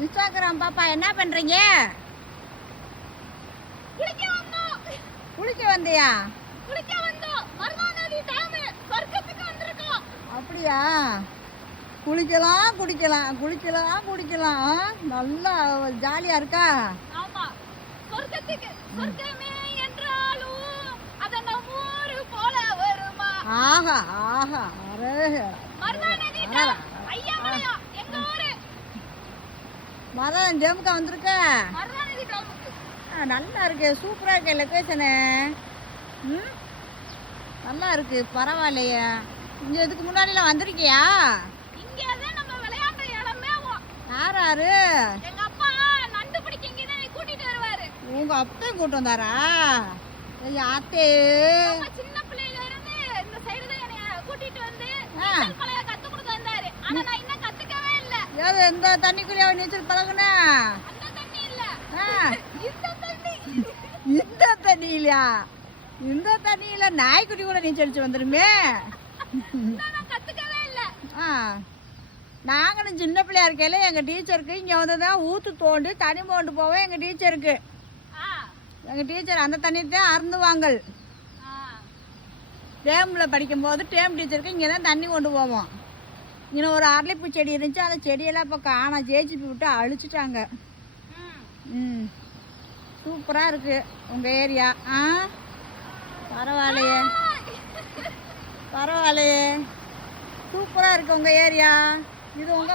Instagram பாப்பா என்ன பண்றீங்க? குளிக்க வந்தியா? அப்படியா? குளிக்கலாம் குடிக்கலாம் குளிக்கலாம் குடிக்கலாம். நல்லா ஜாலியா இருக்கா? ஆஹா ஆஹா மரம் ஜெமுக்கா வந்திருக்க. நல்லா இருக்கு, சூப்பரா இருக்கு லொகேஷனு. நல்லா இருக்கு, பரவாயில்லையே. இங்க இதுக்கு முன்னாடிலாம் வந்திருக்கியா? யார் யாரு? உங்க அப்பையும் கூட்டு வந்தாரா? அத்தே எந்த தண்ணிக்குள்ளே நீச்சல் பழகுன? இந்த தண்ணியிலயா? இந்த தண்ணியில நாய்க்குட்டி கூட நீச்சல் அடிச்சு வந்துருமே. நாங்களும் சின்ன பிள்ளையா இருக்கையில எங்க டீச்சருக்கு இங்க வந்துதான் ஊத்து தோண்டு தனி மோண்டு போவோம். எங்க டீச்சருக்கு அந்த தண்ணி தான் அருந்துவாங்க. டேம்ல படிக்கும் போது டேம் டீச்சருக்கு இங்கதான் தண்ணி கொண்டு போவோம். இங்கே ஒரு அரளிப்பூ செடி இருந்துச்சு, அந்த செடியெல்லாம் இப்போ காணோம், ஜேசிபி விட்டு அழிச்சிட்டாங்க. சூப்பராக இருக்கு உங்க ஏரியா. பரவாயில்லையே பரவாயில்லையே, சூப்பராக இருக்கு உங்க ஏரியா. இது உங்க